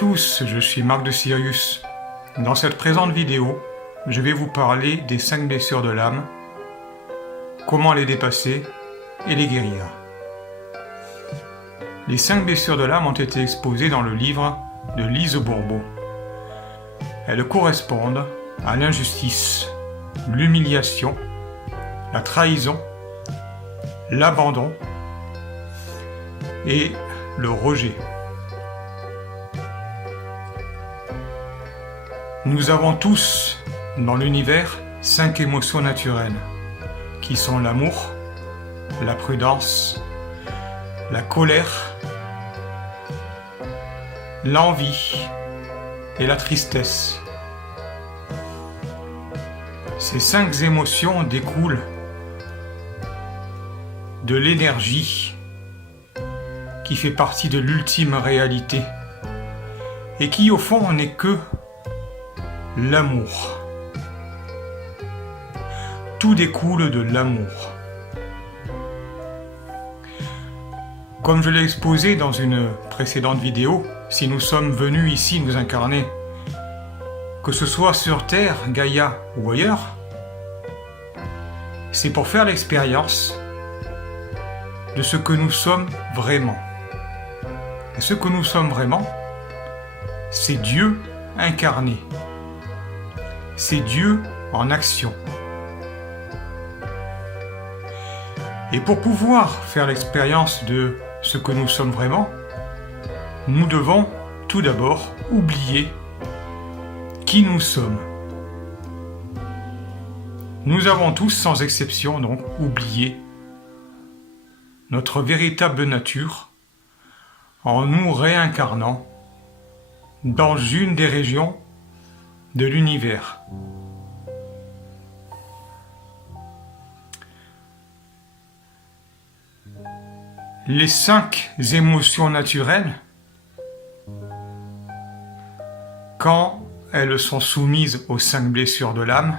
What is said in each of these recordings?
tous, je suis Marc de Sirius. Dans cette présente vidéo, je vais vous parler des 5 blessures de l'âme, comment les dépasser et les guérir. Les 5 blessures de l'âme ont été exposées dans le livre de Lise Bourbeau. Elles correspondent à l'injustice, l'humiliation, la trahison, l'abandon et le rejet. Nous avons tous, dans l'univers, 5 émotions naturelles, qui sont l'amour, la prudence, la colère, l'envie et la tristesse. Ces 5 émotions découlent de l'énergie qui fait partie de l'ultime réalité et qui au fond n'est que l'amour. Tout découle de l'amour. Comme je l'ai exposé dans une précédente vidéo, si nous sommes venus ici nous incarner, que ce soit sur Terre, Gaïa ou ailleurs, c'est pour faire l'expérience de ce que nous sommes vraiment. Et ce que nous sommes vraiment, c'est Dieu incarné. C'est Dieu en action. Et pour pouvoir faire l'expérience de ce que nous sommes vraiment, nous devons tout d'abord oublier qui nous sommes. Nous avons tous, sans exception, donc, oublié notre véritable nature en nous réincarnant dans une des régions de l'univers. Les 5 émotions naturelles, quand elles sont soumises aux 5 blessures de l'âme,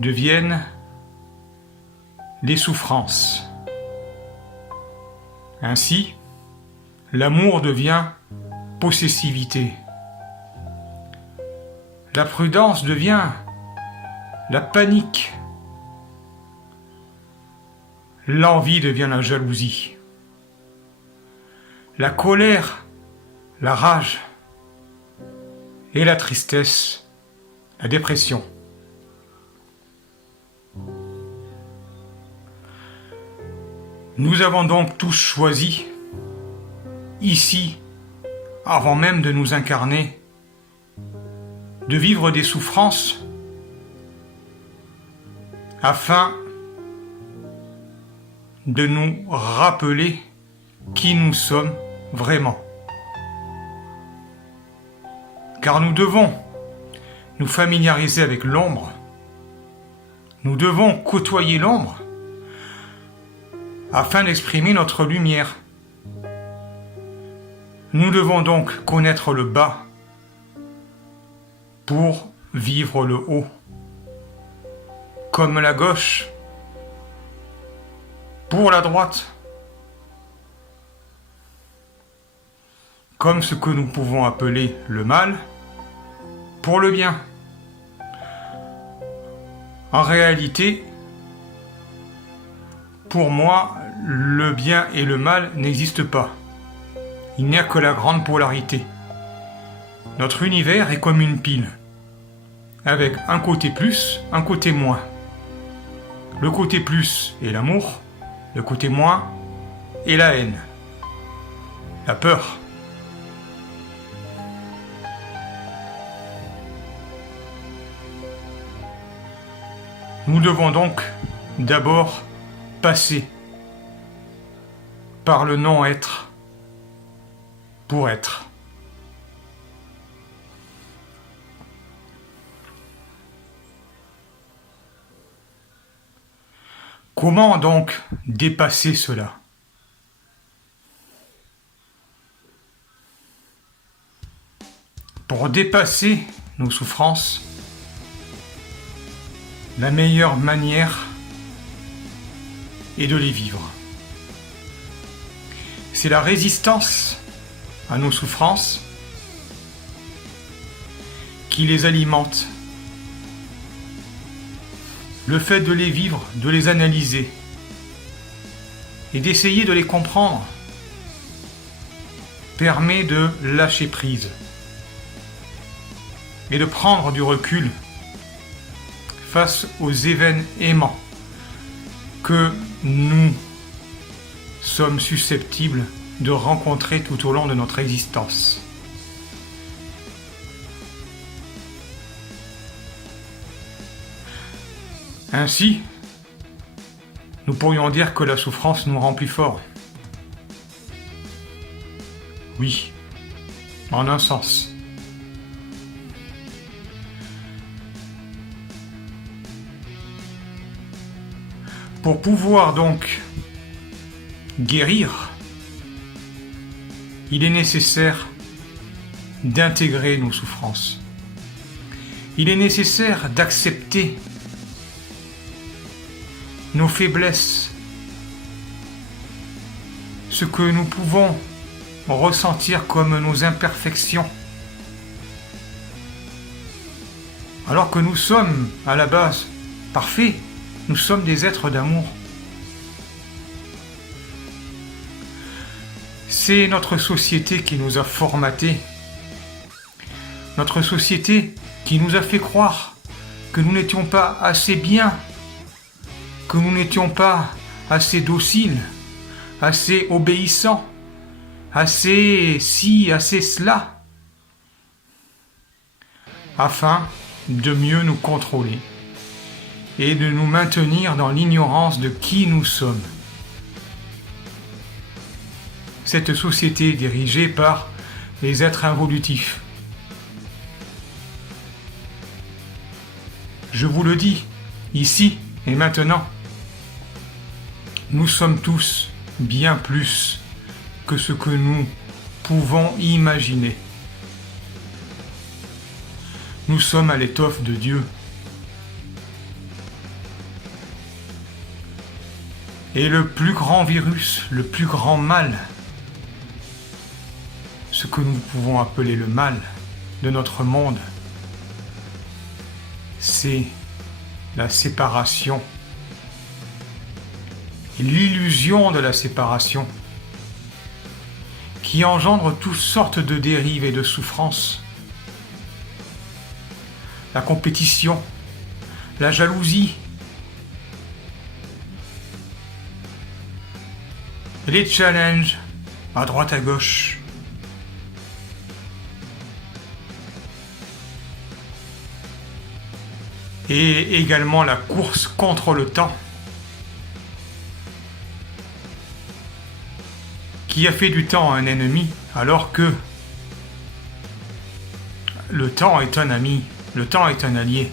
deviennent des souffrances. Ainsi, l'amour devient possessivité. La prudence devient la panique. L'envie devient la jalousie. La colère, la rage. Et la tristesse, la dépression. Nous avons donc tous choisi, ici, avant même de nous incarner, de vivre des souffrances afin de nous rappeler qui nous sommes vraiment. Car nous devons nous familiariser avec l'ombre, nous devons côtoyer l'ombre afin d'exprimer notre lumière. Nous devons donc connaître le bas pour vivre le haut, comme la gauche pour la droite, comme ce que nous pouvons appeler le mal pour le bien. En réalité, pour moi, le bien et le mal n'existent pas. Il n'y a que la grande polarité. Notre univers est comme une pile, avec un côté plus, un côté moins. Le côté plus est l'amour, le côté moins est la haine, la peur. Nous devons donc d'abord passer par le non-être pour être. Comment donc dépasser cela ? Pour dépasser nos souffrances, la meilleure manière est de les vivre. C'est la résistance à nos souffrances, qui les alimente. Le fait de les vivre, de les analyser et d'essayer de les comprendre permet de lâcher prise et de prendre du recul face aux événements que nous sommes susceptibles de rencontrer tout au long de notre existence. Ainsi, nous pourrions dire que la souffrance nous rend plus forts. Oui, en un sens. Pour pouvoir donc guérir, il est nécessaire d'intégrer nos souffrances. Il est nécessaire d'accepter nos faiblesses, ce que nous pouvons ressentir comme nos imperfections, alors que nous sommes à la base parfaits, nous sommes des êtres d'amour. C'est notre société qui nous a formatés, notre société qui nous a fait croire que nous n'étions pas assez bien, que nous n'étions pas assez dociles, assez obéissants, assez ci, assez cela, afin de mieux nous contrôler et de nous maintenir dans l'ignorance de qui nous sommes. Cette société est dirigée par les êtres involutifs. Je vous le dis, ici et maintenant, nous sommes tous bien plus que ce que nous pouvons imaginer. Nous sommes à l'étoffe de Dieu. Et le plus grand virus, le plus grand mal, ce que nous pouvons appeler le mal de notre monde, c'est la séparation. L'illusion de la séparation qui engendre toutes sortes de dérives et de souffrances. La compétition, la jalousie, les challenges à droite à gauche. Et également la course contre le temps, qui a fait du temps un ennemi, alors que le temps est un ami, le temps est un allié.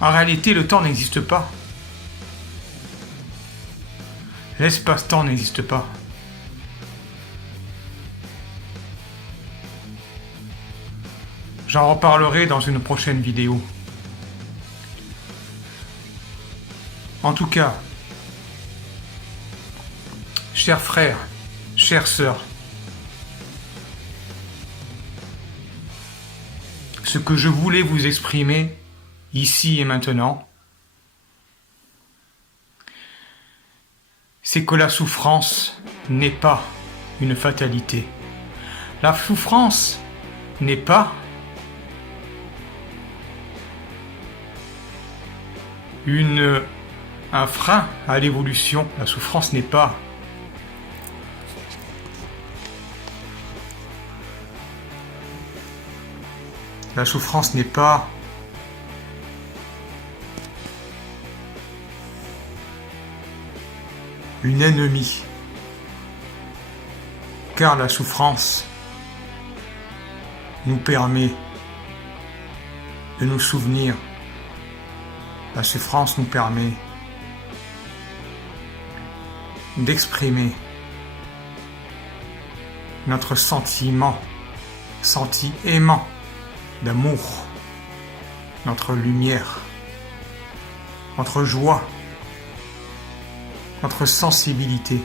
En réalité, le temps n'existe pas. L'espace-temps n'existe pas. J'en reparlerai dans une prochaine vidéo. En tout cas, chers frères, chères sœurs, ce que je voulais vous exprimer ici et maintenant, c'est que la souffrance n'est pas une fatalité. La souffrance n'est pas un frein à l'évolution. La souffrance n'est pas une ennemie, car la souffrance nous permet de nous souvenir. La souffrance nous permet d'exprimer notre sentiment aimant d'amour, notre lumière, notre joie, notre sensibilité.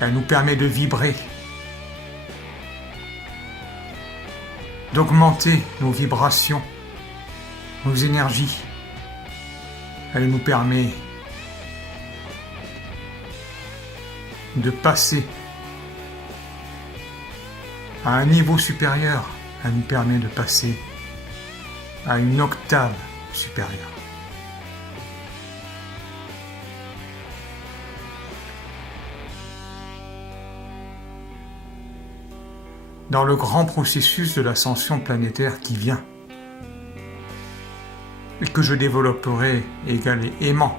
Elle nous permet de vibrer, d'augmenter nos vibrations, nos énergies. Elle nous permet de passer à un niveau supérieur. Elle nous permet de passer à une octave supérieure. Dans le grand processus de l'ascension planétaire qui vient, et que je développerai également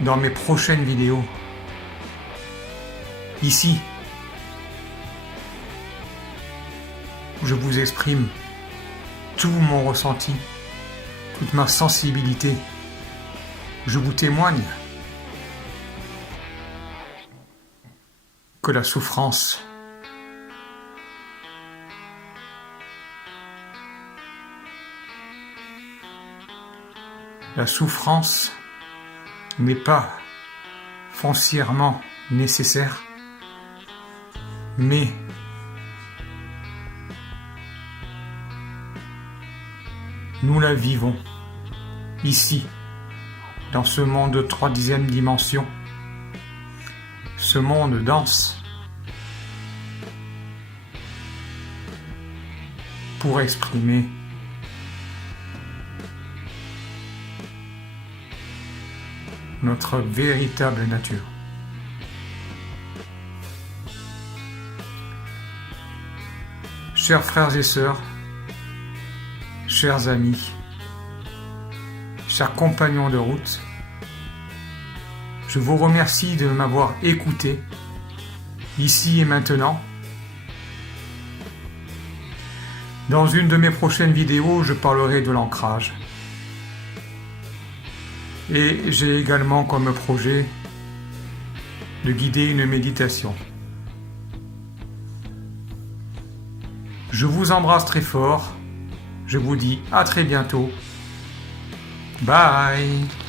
dans mes prochaines vidéos, ici, je vous exprime tout mon ressenti, toute ma sensibilité. Je vous témoigne que la souffrance n'est pas foncièrement nécessaire, mais nous la vivons ici, dans ce monde de 3e dimension, ce monde dense, pour exprimer notre véritable nature. Chers frères et sœurs, chers amis, chers compagnons de route, je vous remercie de m'avoir écouté, ici et maintenant. Dans une de mes prochaines vidéos, je parlerai de l'ancrage. Et j'ai également comme projet de guider une méditation. Je vous embrasse très fort. Je vous dis à très bientôt. Bye!